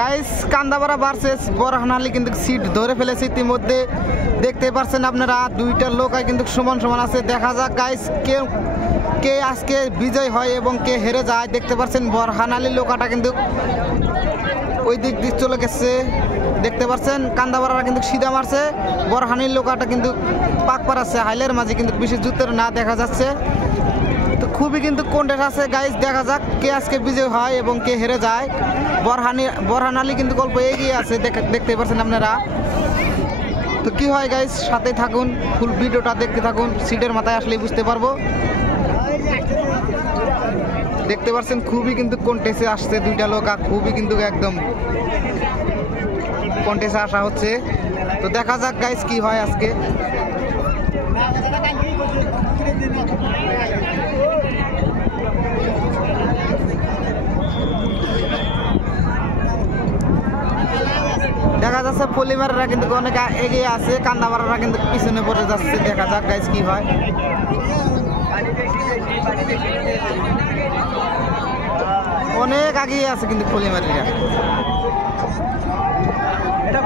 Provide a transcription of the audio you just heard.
Guys Kandapara versus বরহানালি কিন্তু seat ধরে ফেলেছে ইতিমধ্যে। দেখতে পাচ্ছেন আপনারা দুইটা লোক কিন্তু সমান সমান আছে। দেখা যাক গাইস কে আজকে বিজয় হয় এবং কে হেরে যায়। দেখতে পাচ্ছেন বরহানালি লোকাটা কিন্তু ওই দিক দিয়ে চলে গেছে। দেখতে পাচ্ছেন কান্দাপাড়ারা কিন্তু সিধা মারছে, বরহানির লোকাটা কিন্তু পাক পাড়াচ্ছে। হাইলের মাঝে কিন্তু বেশি জুতের না দেখা যাচ্ছে। তো খুবই কিন্তু কন্টেস্ট আছে গাইস, দেখা যাক কে আজকে বিজয় হয় এবং কে হেরে যায়। বরহানালি কিন্তু গল্প এগিয়ে আছে, দেখতে পাচ্ছেন আপনারা। তো কি হয় গাইস, সাথে থাকুন, ফুল ভিডিওটা দেখতে থাকুন। সিটের মাথায় আসলে বুঝতে পারবো। দেখতে পাচ্ছেন খুবই কিন্তু কন্টেস্টে আসছে দুইটা লোক, খুবই কিন্তু একদম কন্টেস্টে আসা হচ্ছে। তো দেখা যাক গাইস কি হয় আজকে। দেখা যাচ্ছে পলিমাররা কিন্তু অনেক এগিয়ে আছে, কান্দাপাড়ারা কিন্তু পিছনে পড়ে যাচ্ছে। দেখা যাক গাইস কি হয়। অনেক আগিয়ে আছে কিন্তু পলিমারিরা। এটা